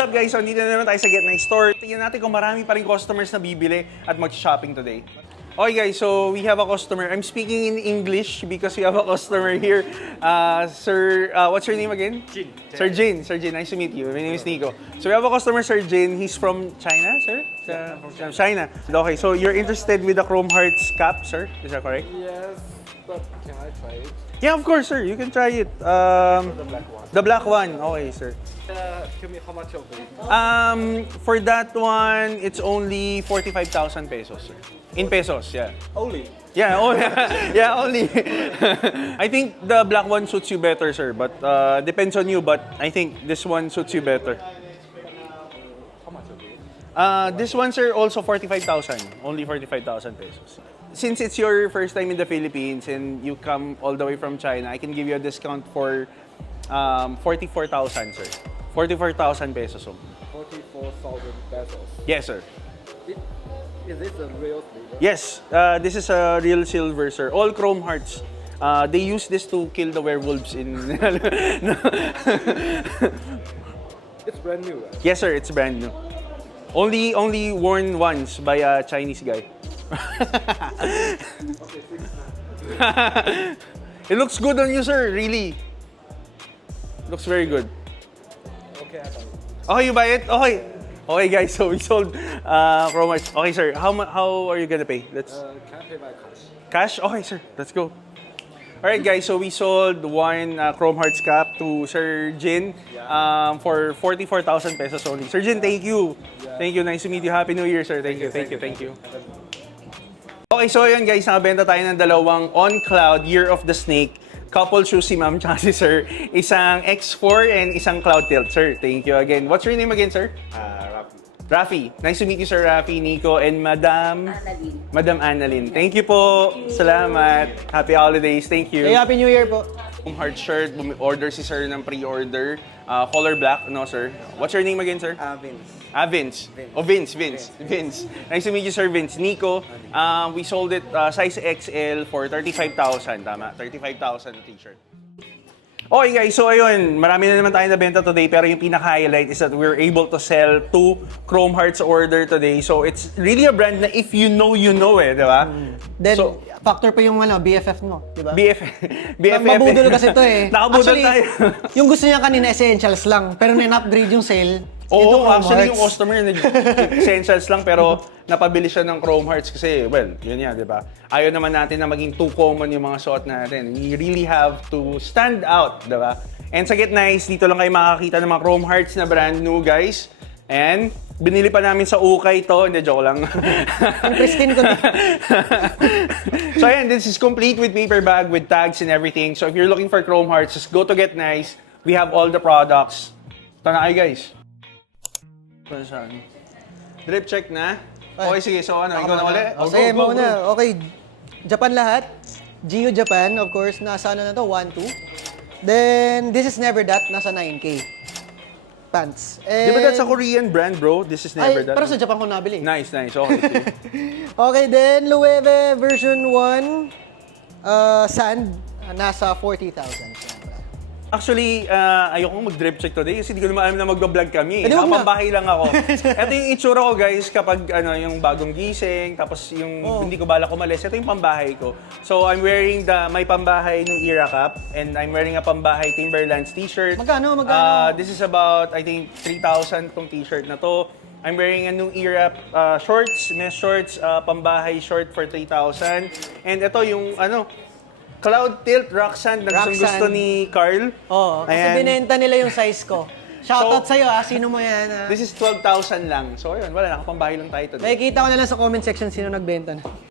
What's up guys? So, dito na naman tayo sa Get Nice Store. Tingnan natin kung marami pa rin customers na bibili at mag-shopping today. Okay guys, so we have a customer. I'm speaking in English because we have a customer here. Sir, what's your name again? Jin. Sir Jin. Sir Jin, nice to meet you. My name is Nico. So we have a customer, Sir Jin. He's from China, sir? From China. Okay, so you're interested with the Chrome Hearts cap, sir? Is that correct? Yes, but can I try it? Yeah, of course, sir. You can try it. The black one. The black one. Okay, sir. Tell me how much of it? For that one, it's only 45,000 pesos, sir. In pesos, yeah. Only. Yeah, oh, yeah, only. I think the black one suits you better, sir. But depends on you. But I think this one suits you better. How much of it? This one, sir, also 45,000. Only 45,000 pesos. Since it's your first time in the Philippines and you come all the way from China, I can give you a discount for 44,000, sir. 44,000 pesos. 44,000 pesos. Yes, sir. Is this a real silver? Yes, this is a real silver, sir. All Chrome Hearts. They use this to kill the werewolves in... It's brand new, right? Yes, sir. It's brand new. Only worn once by a Chinese guy. It looks good on you, sir. Really. Looks very good. Okay, I got it. Okay, you buy it? Okay. Okay, guys. So we sold Chrome Hearts. Okay, sir. How are you gonna pay? Let's Can I pay by cash? cash. Okay, sir. Let's go. Alright, guys. So we sold one Chrome Hearts cap to Sir Jin for 44,000 pesos only. Sir Jin, thank you. Thank you. Nice to meet you. Happy New Year, sir. Thank you. Okay, so ayan guys, nakabenta tayo ng dalawang On Cloud Year of the Snake couple shoes si ma'am tsaka si sir. Isang X4 and isang Cloud Tilt, sir. Thank you again. What's your name again, sir? Rafi. Nice to meet you, Sir Rafi, Nico, and Madam Annalyn. Thank you po. Salamat. Happy holidays. Thank you. Hey, Happy New Year po. Heart shirt, order si sir ng pre-order. Color black, no sir? What's your name again, sir? Vince. Vince. Oh, Vince. Nice to meet you, Sir Vince. Nico, we sold it size XL for 35,000, tama? 35,000 na t-shirt. Okay guys, so ayun, marami na naman tayo nabenta today pero yung pinaka-highlight is that we're able to sell 2 Chrome Hearts order today. So it's really a brand na if you know, you know di ba? Then, So, factor pa yung BFF mo, di ba? BFF. Mabudol kasi ito eh. Nakabudol Actually, tayo. yung gusto niya kanina essentials lang, pero na-upgrade yung sale. Oo, Chrome actually Hearts. yung customer essentials lang pero napabili siya ng Chrome Hearts kasi, well, yun yan, di ba? Ayaw naman natin na maging too common yung mga suot natin. We really have to stand out, di ba? And sa Get Nice, dito lang kayo makakita ng mga Chrome Hearts na brand new, guys. And binili pa namin sa Ukay to. Hindi, joke lang. Yung pristine ko. So ayan, this is complete with paper bag, with tags and everything. So if you're looking for Chrome Hearts, just go to Get Nice. We have all the products. Ito na kayo, guys. Drip check na. Okay, sige. So ano, ikaw na ulit? Oh, Sige, mauna. Okay, Japan lahat. Gio Japan, of course. Nasa ano na to? 1-2. Then, this is Never That. Nasa 9K. Pants. Di ba that's a Korean brand, bro? This is Never That. Pero sa Japan ko nabili. Nice. Okay, sige. Okay, then Loewe version 1 sand nasa 40,000. Actually, ayokong mag-drip check today kasi hindi ko naman alam na magbablog kami. Wag na. Nakapambahay lang ako. Ito yung itsura ko, guys, kapag yung bagong gising, tapos yung hindi ko balak umalis. Ito yung pambahay ko. So, I'm wearing may pambahay ng Era Cap and I'm wearing a pambahay Timberlands t-shirt. Magkano? This is about, I think, 3,000 tong t-shirt na to. I'm wearing a new Era shorts, mesh shorts, pambahay short for 3,000. And ito yung, Cloud Tilt Rock Sand na gusto ni Carl. Oo, kasi Ayan. binenta nila yung size ko. Shoutout sa'yo sino mo yan This is 12,000 lang. So ayun, wala, nakapambahay lang tayo today. Nakikita ko na lang sa comment section sino nagbenta na.